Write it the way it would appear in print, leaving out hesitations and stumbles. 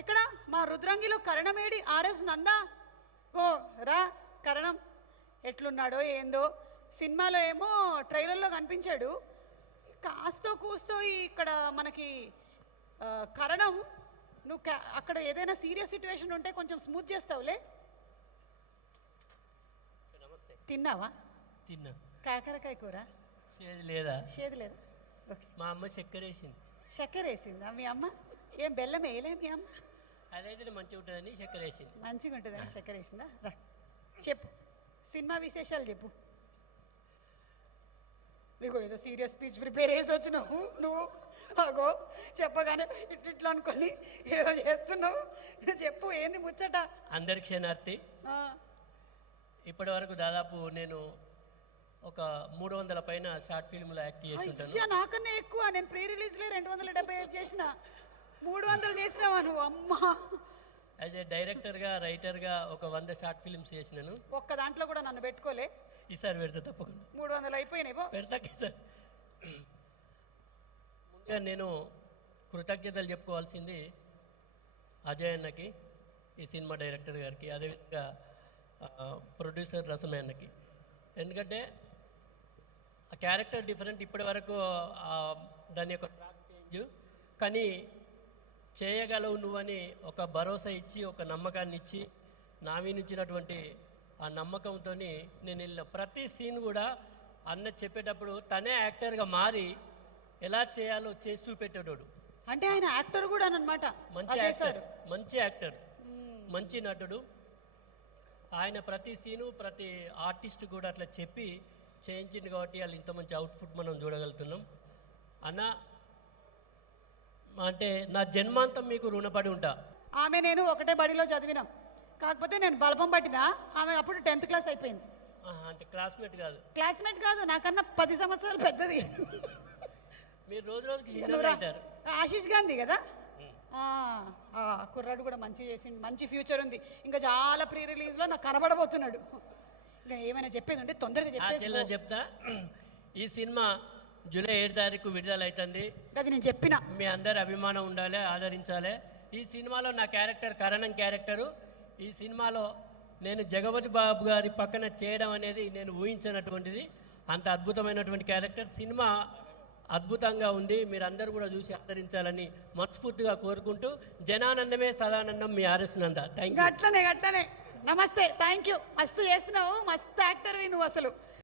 ఎక్కడ మా రుద్రంగిలో కరణమేడి ఆర్ఎస్ నందా ఓ రా కరణం ఎట్లున్నాడో ఏందో సినిమాలో ఏమో ట్రైలర్లో కనిపించాడు కాస్తో కూస్తో ఇక్కడ మనకి కరణం నువ్వు అక్కడ ఏదైనా సీరియస్ సిచ్యువేషన్ ఉంటే కొంచెం స్మూత్ చేస్తావులే. తిన్నావా? తిన్నా. కాకరకాయ కూర షేది లేదా? షేది లేదా? ఓకే. మా అమ్మ చక్కెర వేసింది. చక్కెర వేసిందా మీ అమ్మ? ఏం బెల్లం వేయలే మీ అమ్మ? అదైతే మంచిగా ఉంటుందని చక్కెర వేసింది. మంచిగా ఉంటుందని చక్కెర వేసిందా? రా చెప్పు సినిమా విశేషాలు చెప్పు. నీకు ఏదో సీరియస్ స్పీచ్ ప్రిపేర్ చేసి వచ్చినావు నువ్వు. అగో చెప్పగానే ఇట్లా అనుకొని ఏదో చేస్తున్నావు. చెప్పు ఏంది ముచ్చట? అందరి క్షణార్థి. ఇప్పటి వరకు దాదాపు నేను ఒక 300 పైన షార్ట్ ఫిల్మ్లో యాక్ట్ చేస్తుంటాను. నాకన్నా ఎక్కువ. నేను ప్రీ రిలీజ్లే 275 చేసిన. 300 చేసినావా నువ్వు? అమ్మా. యాజ్ ఏ డైరెక్టర్గా రైటర్గా ఒక 100 షార్ట్ ఫిల్మ్స్ చేసినాను. ఒక్క దాంట్లో కూడా నన్ను పెట్టుకోలే. ఈసారి పెడతా తప్పకుండా. 300 అయిపోయినాయి. పెడతాకి సార్. ముందుగా నేను కృతజ్ఞతలు చెప్పుకోవాల్సింది అజయ్ అన్నకి, ఈ సినిమా డైరెక్టర్ గారికి, అదేవిధంగా ప్రొడ్యూసర్ రసమే అన్నకి. ఎందుకంటే ఆ క్యారెక్టర్ డిఫరెంట్, ఇప్పటి వరకు దాని యొక్క ట్రాక్ చేంజ్, కానీ చేయగలవు నువ్వని ఒక భరోసా ఇచ్చి ఒక నమ్మకాన్ని ఇచ్చి నా నుంచినటువంటి ఆ నమ్మకంతో నేను వెళ్ళిన ప్రతి సీన్ కూడా అన్న చెప్పేటప్పుడు తనే యాక్టర్గా మారి ఎలా చేయాలో చేసి చూపెట్టేటోడు. అంటే ఆయన యాక్టర్ కూడా అనమాట. మంచి యాక్టర్, మంచి యాక్టర్, మంచి నటుడు. ఆయన ప్రతి సీను ప్రతి ఆర్టిస్ట్ కూడా అట్లా చెప్పి చేయించింది కాబట్టి వాళ్ళు ఇంత మంచి అవుట్పుట్ మనం చూడగలుగుతున్నాం. అన్న అంటే నా జన్మాంతం మీకు రుణపడి ఉంటా. ఆమె నేను ఒకటే బడిలో చదివినాం, కాకపోతే నేను బలపం పట్టినా. ఆమె అప్పుడు 10th క్లాస్ అయిపోయింది. అంటే క్లాస్మేట్ కాదు? క్లాస్మేట్ కాదు, నాకన్నా 10 సంవత్సరాలు పెద్దది. మీరు రోజు రోజుకి ఆశీష్ గాంధీ కదా. కుర్రాడు కూడా మంచి చేసిండు, మంచి ఫ్యూచర్ ఉంది. ఇంకా చాలా ప్రీ రిలీజ్లో నాకు కనబడబోతున్నాడు. ఇంకా ఏమైనా చెప్పేది ఉంటే తొందరగా చెప్పేసి చెప్తా. ఈ సినిమా జూలై 7 తారీఖు విడుదల అవుతుంది. అది నేను చెప్పిన. మీ అందరి అభిమానం ఉండాలి, ఆదరించాలి. ఈ సినిమాలో నా క్యారెక్టర్ కరణం క్యారెక్టరు. ఈ సినిమాలో నేను జగపతి బాబు గారి పక్కన చేయడం అనేది నేను ఊహించినటువంటిది. అంత అద్భుతమైనటువంటి క్యారెక్టర్. సినిమా అద్భుతంగా ఉంది. మీరందరూ కూడా చూసి ఆదరించాలని మనస్ఫూర్తిగా కోరుకుంటూ, జనానందమే సదానందం, మీ ఆర్ఎస్ నంద. Thank you. అట్లనే నమస్తే, థ్యాంక్ యూ. మస్తు చేసినావు, మస్తు యాక్టర్వి నువ్వు అసలు.